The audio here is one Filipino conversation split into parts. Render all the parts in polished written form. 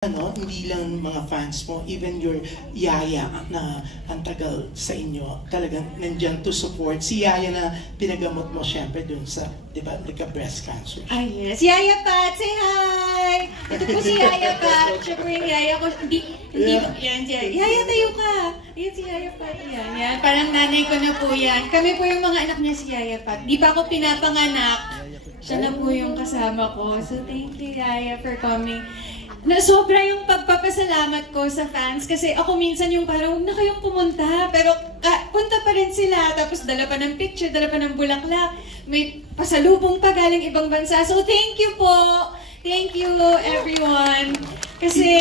Ano, hindi lang mga fans mo, even your yaya na ang tagal sa inyo, talagang nandyan to support. Si yaya na pinagamot mo syempre dun sa, di ba, like breast cancer. Ay, yes. Yaya Pat, say hi! Ito po si Yaya Pat. Siya po yung yaya ko. Yan, Yaya, tayo ka. Yan si Yaya Pat. Yan. Parang nanay ko na po yan. Kami po yung mga anak niya si Yaya Pat. Di ba ako pinapanganak? Siya na po yung kasama ko. So, thank you, Yaya, for coming. Na sobra yung pagpapasalamat ko sa fans kasi ako minsan yung parang huwag na kayong pumunta pero punta pa rin sila tapos dala pa ng picture, dala pa ng bulaklak, may pasalubong pa galing ibang bansa. So thank you po! Thank you everyone! Kasi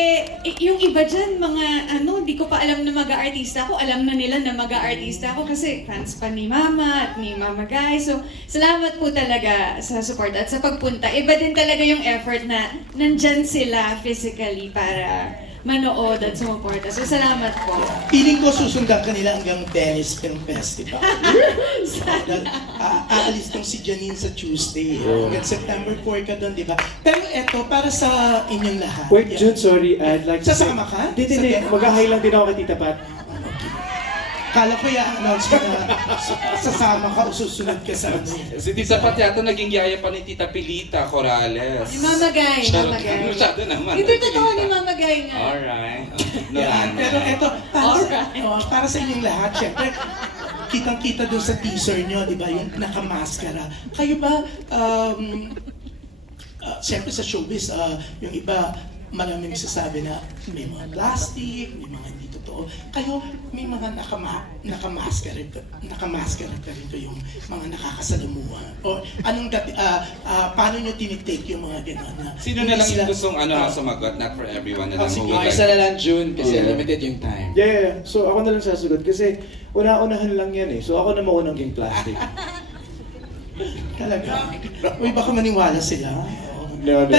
yung iba dyan, mga di ko pa alam na mag-aartista ako, alam na nila na mag-aartista ako kasi fans pa ni Mama at ni Mama Guy. So salamat po talaga sa support at sa pagpunta. Iba din talaga yung effort na nandyan sila physically para manood at sumuporta. So salamat po. Feeling ko susundan ka nila hanggang Venice Film Festival. Aalis tong si Janine sa Tuesday. Hanggang September 4 ka doon, di ba? Pero eto, para sa inyong lahat. Wait, Jun, sorry. I'd like to Sasama ka? Hindi. Mag-hi lang din ako kay Tita Pat. Kala ko i-announce ko na sasama ka o susunod ka sa ano. Si Tita Pat yata naging yaya pa ni Tita Pilita Corrales. Ni Mama Guy. Masyado naman. Ito totoo ni Mama Guy nga. Alright. Yeah, pero eto, para sa inyong lahat, syempre, kitang-kita doon sa teaser nyo, di ba, yung nakamaskara. Kayo ba, syempre sa showbiz, yung iba, maraming nagsasabi na may mga plastic, may mga hindi totoo. Kayo, may mga nakamaskara ka rin yung mga nakakasalamuha. O anong paano nyo tinitake yung mga gano'n na... Sino na lang yung gustong sumagot? Not for everyone na lang. Isa na lang, June, kasi limited yung time. Yeah. So ako na lang sasagot kasi una-unahan lang yan eh. So ako na maunang yung plastic. Talaga? Uy, baka maniwala sila. No.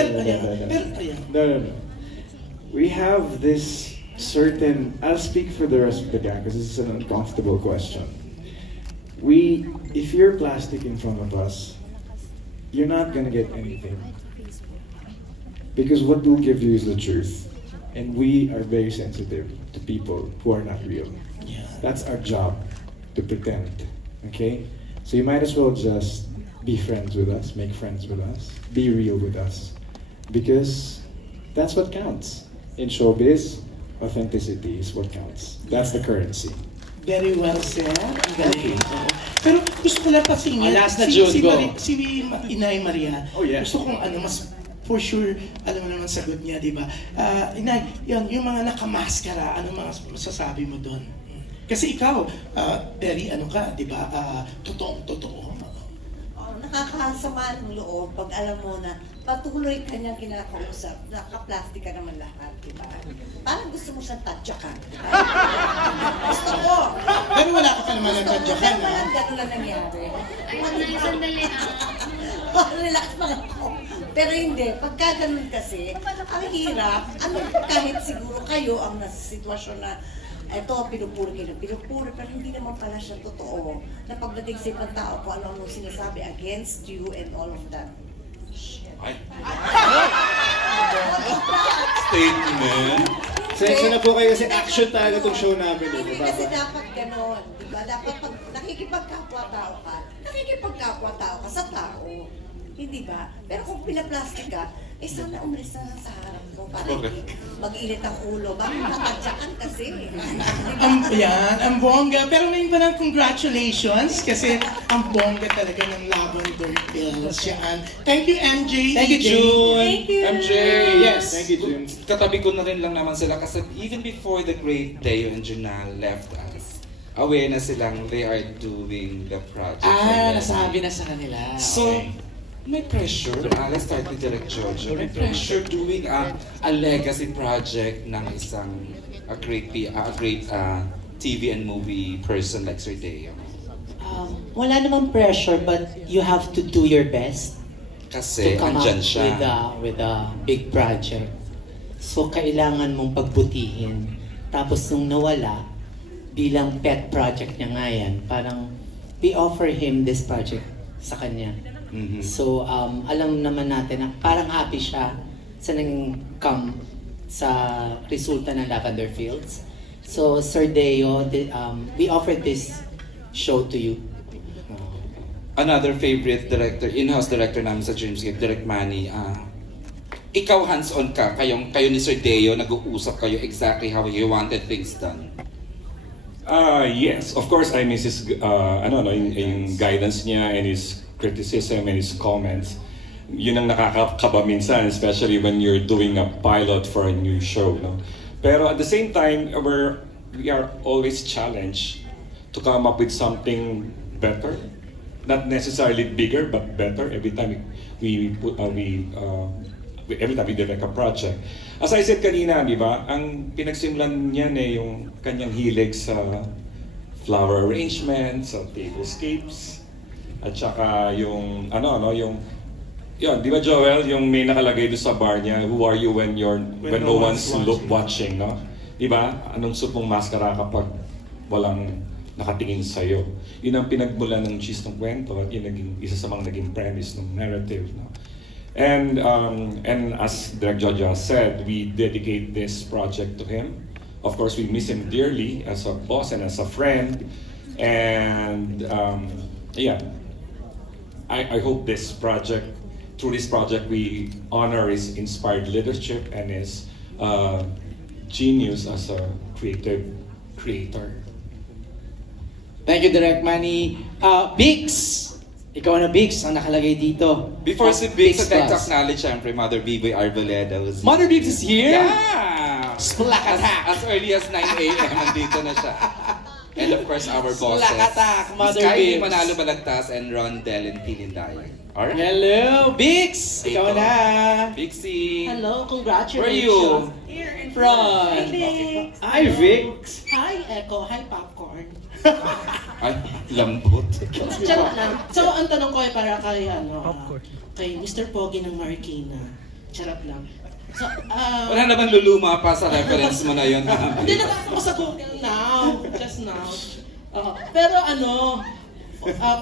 We have this certain, I'll speak for the rest of the gang because this is an uncomfortable question. If you're plastic in front of us, you're not gonna get anything. Because what we'll give you is the truth. And we are very sensitive to people who are not real. That's our job, to pretend, okay? So you might as well just be friends with us, make friends with us, be real with us. Because that's what counts. In showbiz, authenticity is what counts. That's the currency. Very well said. Ang galing. Pero gusto ko lang pasingin. Last na June, go. Si Inay Maria. Oh, yeah. Gusto kong mas for sure, alam mo naman sagot niya, di ba? Inay, yung mga nakamaskara, ano mga masasabi mo doon? Kasi ikaw, very di ba? Totoo. Nakakasama ng loob pag alam mo na patuloy kanyang kinakausap, naka-plastic ka naman lahat, di ba? Parang gusto mo siyang tadyakan. Gusto ko! Pero wala ka pa naman ng tadyakan, ha? Parang gano'n lang nangyari. Ay, sandali na. Relax lang ako. Pero hindi, pagka ganun kasi, ang hirap, kahit siguro kayo ang nasa sitwasyon na pinupuri, pero hindi naman pala siya totoo. Na pagdating sa ibang tao, kung ano sinasabi against you and all of that. Shit. Statement. Sensya na po kayo kasi action talaga itong show namin. Hindi kasi dapat gano'n, di ba? Dapat pag nakikipagkapwa-tao ka sa tao. Hindi ba? Pero kung pinaplastic ka, sana umalis na lang sa harap mo para mag-init ang ulo. Bakit nakadyakan kasi? Ang bongga. Pero may iba ng congratulations kasi ang bongga talaga ng Lavender Pills yan. Thank you, MJ. Thank you, June. Thank you. MJ, Yes. Thank you, June. Katabi ko na rin lang naman sila kasi even before the great Teo and Junal left us, aware na silang they are doing the project. Nasabi na sa kanila. So, may pressure. Let's start with Direct Jojo. May pressure doing a legacy project ng a great TV and movie person like Sir Teo. Wala namang pressure, but you have to do your best Kasi to come up andyan siya. with a big project. So kailangan mong pagbutihin. Tapos nung nawala, bilang pet project niya nga yan, parang we offer him this project sa kanya. So alam naman natin na parang happy siya sa naging come sa resulta ng Lavender Fields. So, Sir Deo, we offered this show to you. Another favorite director, in-house director namin sa Dreamscape, Direct Manny. Ikaw hands-on ka, kayo ni Sir Deo, nag-uusap kayo exactly how you wanted things done. Yes, of course I miss his yung guidance niya and his criticism and his comments. Yun ang nakakakaba minsan, especially when you're doing a pilot for a new show. No? Pero at the same time, we are always challenged to come up with something better. Not necessarily bigger, but better every time every time we direct a project. As I said kanina, di ba, ang pinagsimulan niyan yung kanyang hilig sa flower arrangement, sa tablescapes, at saka yung yun, di ba Joel, yung may nakalagay doon sa bar niya, who are you when no one's watching, no? Di ba? Anong suit mong maskara kapag walang nakatingin sa'yo? Yun ang pinagmula ng gist ng kwento at yun isa sa mga naging premise ng narrative, no? And as Direk Jojo said, we dedicate this project to him. Of course, we miss him dearly as a boss and as a friend. And yeah, I hope through this project, we honor his inspired leadership and his genius as a creator. Thank you, Direct Manny. Biggs! Ikaw na Biggs ang nakalagay dito. Before si Biggs, I'd like to Plus. acknowledge, syempre, Mother Biboy Arboleda was... Mother Biggs is here? Yeah! Splack attack! As early as 9 a.m. nandito na siya. And of course, our bosses. Splack attack, Mother Sky Biggs. Manalo Balagtas and Ron Del and Tilindayan. Alright? Hello, Biggs! Ikaw Ito. na! Bixie! Hello, Where congratulations. are you? Here in Front. Hi, Vix. Hi, Vix. Hi, Echo. Hi, Popcorn. Ay, lambot. Charot lang. So, ang tanong ko ay para kay, kay Mr. Pogi ng Marikina. Charot lang. So, Wala naman luluma pa sa reference mo na yun. hindi nabasa ko sa Google now. Just now. Pero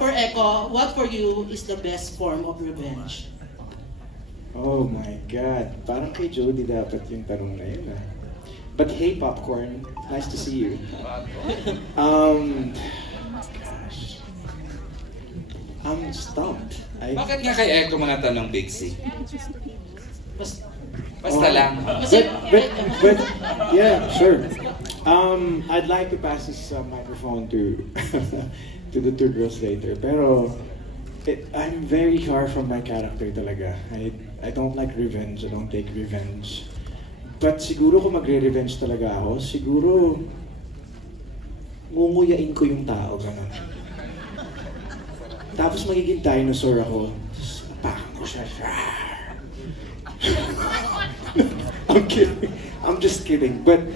for Echo, what for you is the best form of revenge? Oh my God, parang kay Jody dapat yung tanong na yun ah. But hey Popcorn, nice to see you. Gosh. I'm stumped. Bakit nga kay Echo mo natanong, Bixie? Basta Oh. lang. But yeah, sure. I'd like to pass this microphone to to the two girls later. Pero I'm very far from my character talaga. I don't like revenge. I don't take revenge. But siguro kung magre-revenge talaga ako, siguro ngunguyain ko yung tao, gano'n. Tapos magiging dinosaur ako, tapos apakan ko siya. I'm kidding. I'm just kidding. But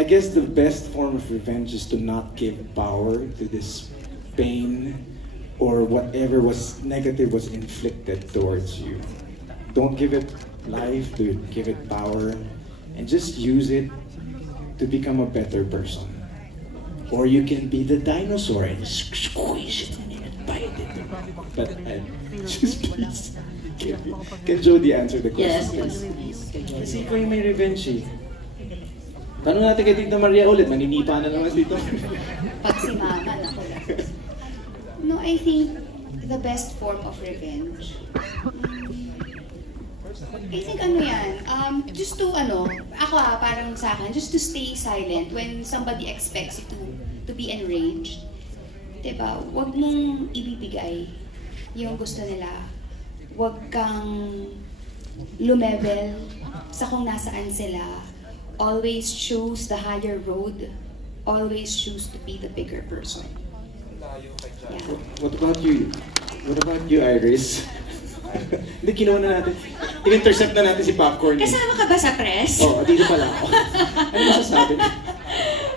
I guess the best form of revenge is to not give power to this pain or whatever was negative was inflicted towards you. Don't give it life, give it power, and just use it to become a better person. Or you can be the dinosaur and squeeze it and bite it. But just please, can Jody answer the Yes, question? please. Kasi ikaw yung may revenge eh. Tanong natin kay Tita Maria ulit, maninipa na naman dito. Pag si Mama, naku lang. No, I think the best form of revenge. I think just to ako parang sa akin, just to stay silent when somebody expects you to be enraged. Diba? Huwag mong ibibigay yung gusto nila. Huwag kang lumevel sa kung nasaan sila. Always choose the higher road. Always choose to be the bigger person. Yeah. What about you? What about you, Iris? Hindi, kinuha na natin. In-intercept na natin si Popcorn. Kasama ka ba sa press? Oo, dito pala ako. Ano masasabi?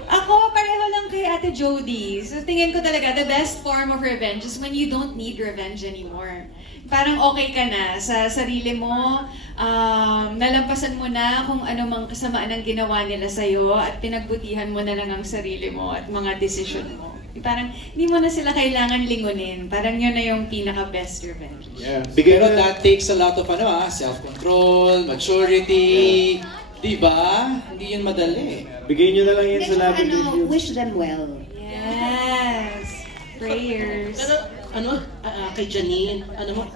Ako, pareho lang kay Ate Jody. So tingin ko talaga, the best form of revenge is when you don't need revenge anymore. Parang okay ka na sa sarili mo, nalampasan mo na kung ano mang kasamaan ang ginawa nila sa'yo at pinagbutihan mo na lang ang sarili mo at mga decision mo. Parang hindi mo na sila kailangan lingunin. Parang yun na yung pinaka-best revenge. Yeah. Pero that takes a lot of self-control, maturity, Diba? Hindi yun madali. Bigay nyo na lang yan Hindi, sa Labi ano, Reviews. wish them well. Yes. Prayers. Pero kay Janine,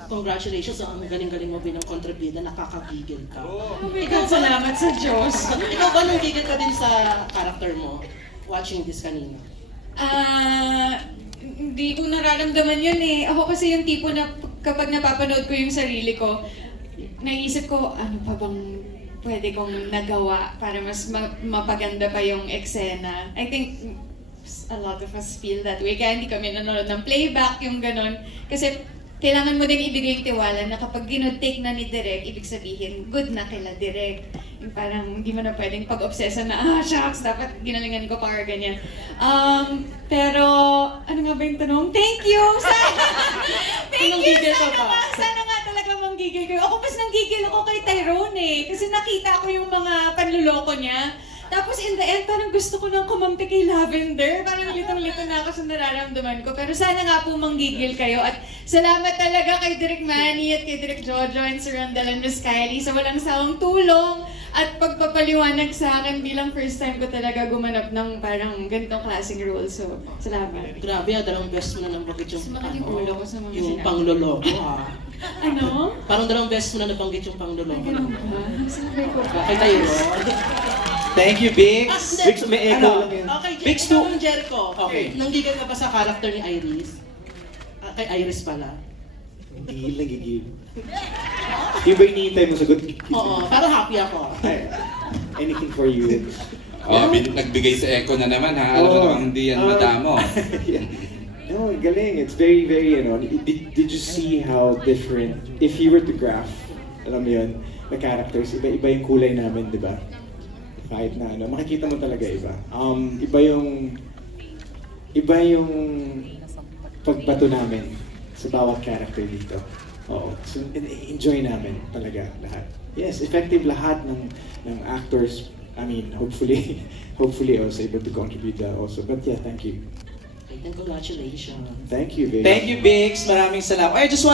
congratulations, ang galing-galing mo bilang kontrabida, nakakagigil ka. Ikaw, salamat sa Diyos. Ikaw ba nanggigil ka din sa character mo, watching this kanina? Hindi ko nararamdaman yun eh. Ako kasi yung tipo na kapag napapanood ko yung sarili ko, naisip ko, ano pa bang pwede kong nagawa para mas mapaganda pa yung eksena. I think a lot of us feel that way. Kaya hindi kami nanonood ng playback, yung ganon. Kasi kailangan mo din ibigay yung tiwala na kapag ginod-take na ni Direk, ibig sabihin, good na kila Direk. Yung parang hindi mo na pwedeng pag-obsesa na, shucks, dapat ginalingan ko pa or ganyan. Pero, ano nga ba yung tanong? Thank you! Thank you! Sana nga talaga manggigil kayo. Ako mas nanggigil ako kay Tyrone eh. Kasi nakita ko yung mga panluloko niya. Tapos in the end, parang gusto ko nang kumampi kay Lavender. Parang litong-lito na ako sa nararamdaman ko. Pero sana nga po manggigil kayo. At salamat talaga kay Direk Manny at kay Direk Jojo and Sir Rondel and Miss Kylie sa walang sawang tulong at pagpapaliwanag sa akin bilang first time ko talaga gumanap ng parang ganitong klaseng role. So, salamat. Grabe, dalawang best mo na nabanggit yung Sumakit yung ulo ko sa mga yung sinabi. pangloloko ha. Ano? Parang dalawang best mo na nabanggit yung pangloloko. Ganun ba? Sabi ko ba? Kay Tyrone. Thank you, Biggs. Biggs, may echo lang yan. Okay, Biggs Jericho. to- Jericho. Okay. Nanggigil ka ba sa character ni Iris? Kay Iris pala. Hindi nagigil. Yung ba hinihintay mo sagot? Oo, parang happy ako. Anything for you. Nagbigay sa echo na naman ha. Alam mo namang hindi yan madamo. Yeah. No, galing. It's very, very, did you see how different, if you were to graph, alam mo yun, the characters, iba-iba yung kulay namin, di ba? Kahit na makikita mo talaga iba. Iba yung pagbato namin sa bawat character dito. Oo. So, enjoy namin talaga lahat. Yes, effective lahat ng actors. I mean, hopefully I was able to contribute that also. But yeah, thank you. Okay, then congratulations. Thank you, Biggs. Thank you, Biggs. Maraming salamat. I just want